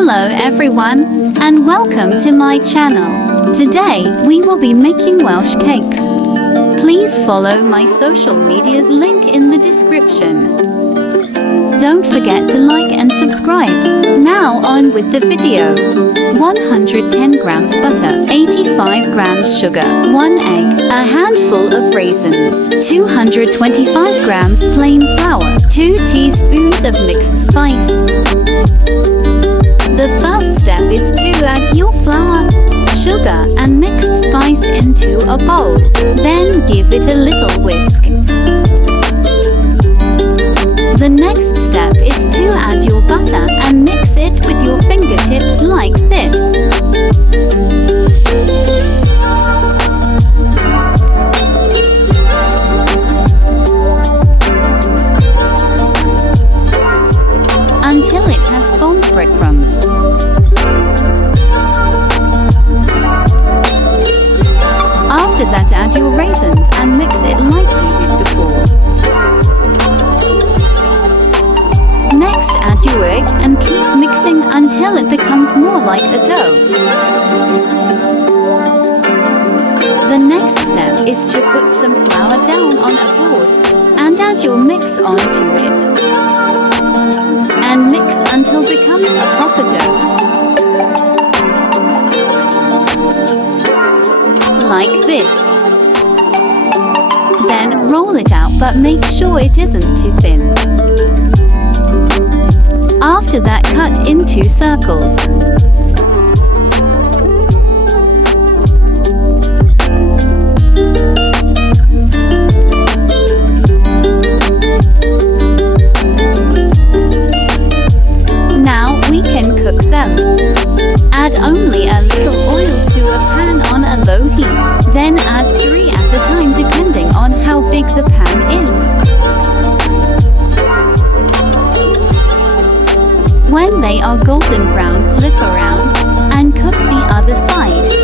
Hello everyone, and welcome to my channel. Today, we will be making Welsh cakes. Please follow my social media's link in the description. Don't forget to like and subscribe. Now on with the video. 110 grams butter, 85 grams sugar, 1 egg, a handful of raisins, 225 grams plain flour, 2 teaspoons of mixed spice. The first step is to add your flour, sugar and mixed spice into a bowl. Then give it a little whisk. The next step is to add your butter and mix it with your fingertips like this. Until it has formed breadcrumbs. After that, add your raisins and mix it like you did before. Next, add your egg and keep mixing until it becomes more like a dough. The next step is to put some flour down on a board and add your mix onto it. And mix until it becomes a proper dough. Like this. Then roll it out, but make sure it isn't too thin. After that, cut into circles. Now we can cook them. Add only a little oil to a pan on a low heat. Then add 3 at a time depending on how big the pan is. When they are golden brown, flip around and cook the other side.